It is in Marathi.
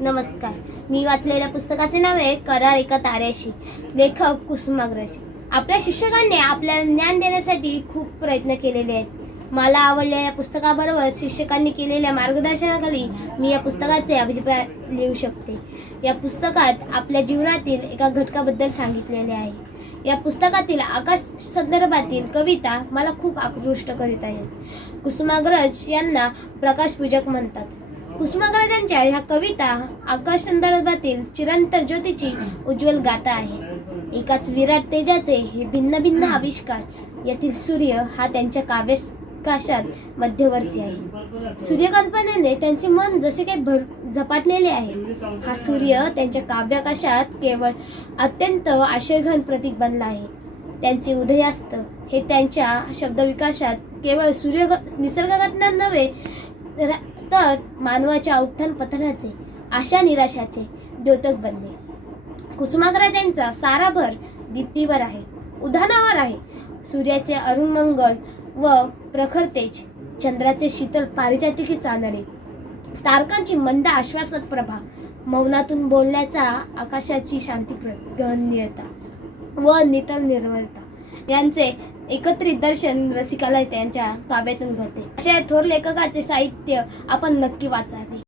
नमस्कार. मी वाचलेल्या पुस्तकाचे नाव आहे करार एका ताऱ्याशी. लेखक कुसुमाग्रज आपल्या शिक्षकांनी आपल्याला ज्ञान देण्यासाठी खूप प्रयत्न केलेले आहेत. मला आवडलेल्या पुस्तकाबरोबर शिक्षकांनी केलेल्या मार्गदर्शनाखाली मी या पुस्तकाचे अभिप्राय लिहू शकते. या पुस्तकात आपल्या जीवनातील एका घटकाबद्दल सांगितलेले आहे. या पुस्तकातील आकाश संदर्भातील कविता मला खूप आकृष्ट करीत आहेत. कुसुमाग्रज यांना प्रकाशपूजक म्हणतात. कुसुमाग्रजांच्या ह्या कविता आकाश संदर्भातील चिरंतर ज्योतीची उज्ज्वल गाथा आहे. एकाच विराट तेजाचे हे भिन्न भिन्न आविष्कार यातील सूर्य हा त्यांच्या काव्याकाशात मध्यवर्ती आहे. सूर्यकल्पनेने त्यांचे मन जसे काही भर झपाटलेले आहे हा सूर्य त्यांच्या काव्याकाशात केवळ अत्यंत आशयघन प्रतीक बनला आहे. त्यांचे उदयास्त हे त्यांच्या शब्दविकासात केवळ सूर्य निसर्ग घटना नव्हे तर मानवाच्या उत्थान पतनाचे आशा निराशाचे द्योतक बनले. कुसुमाग्रजांचा साराभर दीप्तीवर आहे उधाणावर आहे. सूर्याचे अरुण मंगल व प्रखर तेज चंद्राचे शीतल पारिजातिकी चांदणे. तारकांची मंद आश्वासक प्रभा मौनातून बोलण्याचा आकाशाची शांती गहनीयता व नितळ निर्मलता. यांचे एकत्रित दर्शन रसिकाला त्यांच्या ताब्यातून घडते. अशा थोर लेखकाचे साहित्य आपण नक्की वाचावे.